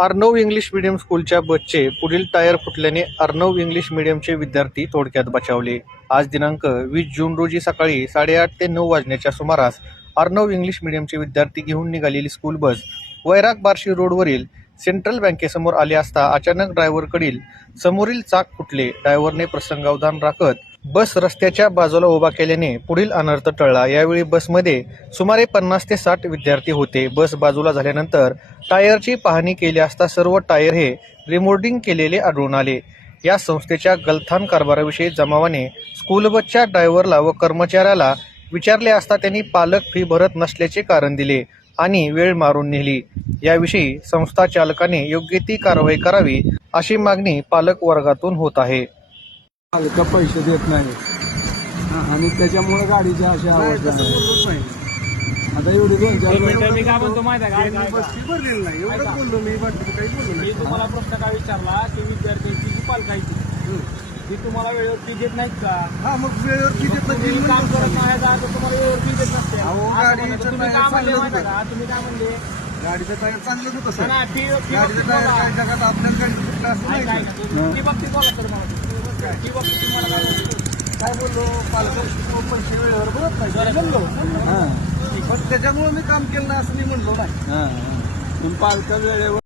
Arnav English medium स्कूलच्या बसचे पुढील टायर फुटल्याने अर्णव इंग्लिश मीडियमचे विद्यार्थी थोडक्यात बचावले. आज दिनांक वीस जून रोजी सकाळी साडेआठ ते नऊ वाजण्याच्या सुमारास अर्णव इंग्लिश मीडियमचे विद्यार्थी घेऊन निघालेली स्कूल बस वैराग बार्शी रोडवरील सेंट्रल बँकेसमोर आले असता अचानक ड्रायव्हरकडील समोरील चाक फुटले. ड्रायव्हरने प्रसंगावधान राखत बस रस्त्याच्या बाजूला उभा केल्याने पुढील अनर्थ टळला. यावेळी बसमध्ये सुमारे पन्नास ते साठ विद्यार्थी होते. बस बाजूला झाल्यानंतर टायरची पाहणी केली असता सर्व टायर हे रिमोर्डिंग केलेले आढळून आले. या संस्थेच्या गलथान कारभाराविषयी जमावाने स्कूल बसच्या ड्रायव्हरला व कर्मचाऱ्याला विचारले असता त्यांनी पालक फी भरत नसल्याचे कारण दिले आणि वेळ मारून नेली. याविषयी संस्था चालकाने योग्य ती कारवाई करावी अशी मागणी पालक वर्गातून होत आहे. हलका पैसे देत नाही. आणि त्याच्यामुळे गाडीची अशी अवस्था आहे आता एवढी दोन चार मिनिटं मी काय म्हणतो माहिती आहे का? बसची भरलेली नाही. एवढंच बोललो मी बाकी काही बोललो मी नाही तुम्हाला प्रश्न काय विचारला? की विद्यार्थ्यांची जी पालकांची ती. तुम्हाला वेळेवर फी देत नाहीत का? हा मग वेळेवर किती तुम्ही काम करत नाही का तर तुम्हाला वेळेवर फी देत नसते. अहो, असं गाडीचं म्हणलं. तुम्ही टायर काय म्हणले माहिती आहे. का? तुम्ही काय म्हणले? गाडीचं टायर चांगलंच होतं सर. नाही, फी फी गाडीचं बाबतीत टायर बोला. काही जगात आपल्याला गाडी कुठलं असं ऐका, नाही ऐका. तुम्ही फी बाबतीत बोला सर मला. तुम्हाला काय बोललो? पालक पैसे वेळेवर भरत नाही. म्हणलो. हा. पण त्याच्यामुळे मी काम केलं नाही असं मी म्हणलो नाही. हा हा. पण पालक वेळेवर